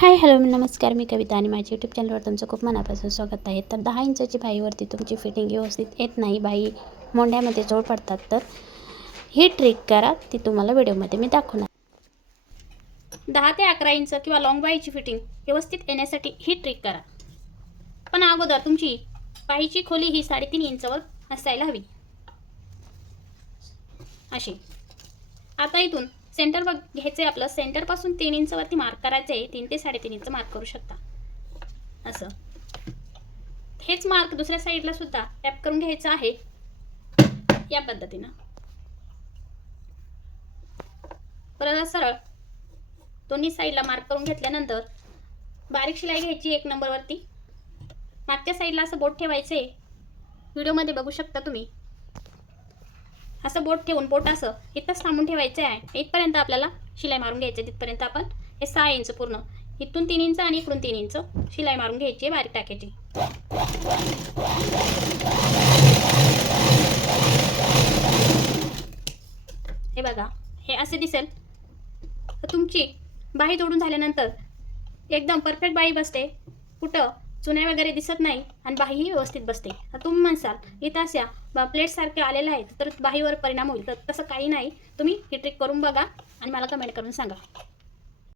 Hi hello नमस्कार, मी कविता आणि माझ्या यूट्यूब चॅनलवर तुमचं खूप मनापासून स्वागत आहे. तर 10 इंचाची बाहीवरती तुमची फिटिंग व्यवस्थित येत नाही, बाही मोंड्यामध्ये जोड पडतात, तर ही ट्रिक करा, ती तुम्हाला व्हिडिओमध्ये मी दाखवणार. 10 ते 11 इंच किंवा लॉंग बाहीची फिटिंग व्यवस्थित येण्यासाठी ही ट्रिक करा. पण अगोदर तुमची बाहीची खोली ही 3.5 इंचवर असायला हवी अशी. आता इथून सेंटर घ्यायचे, आपलं सेंटरपासून 3 इंचवरती मार्क करायचे. 3 ते 3.5 इंच मार्क करू शकता असं. हेच मार्क दुसऱ्या साईडला सुद्धा टॅप करून घ्यायचं आहे या पद्धतीनं. परत सरळ दोन्ही साईडला मार्क करून घेतल्यानंतर बारीक शिलाई घ्यायची 1 नंबरवरती. मागच्या साईडला असं बोट ठेवायचे, व्हिडिओमध्ये बघू शकता तुम्ही. असं बोट ठेवून बोट असं इथंच थांबून ठेवायचं आहे. इथपर्यंत आपल्याला शिलाई मारून घ्यायची. तिथपर्यंत आपण हे 6 इंच पूर्ण, इथून 3 इंच आणि इकडून 3 इंच शिलाई मारून घ्यायची, बारीक टाकायची. हे बघा, हे असे दिसेल. तर तुमची बाही जोडून झाल्यानंतर एकदम परफेक्ट बाही बसते, कुठं चुन्या वगैरे दिसत नाही आणि बाहीही व्यवस्थित बसते. तर तुम्ही म्हणसाल इथं अशा प्लेटसारखे आलेले आहेत तर बाहीवर परिणाम होईल, तर तसं काही नाही. तुम्ही ही ट्रिक करून बघा आणि मला कमेंट करून सांगा.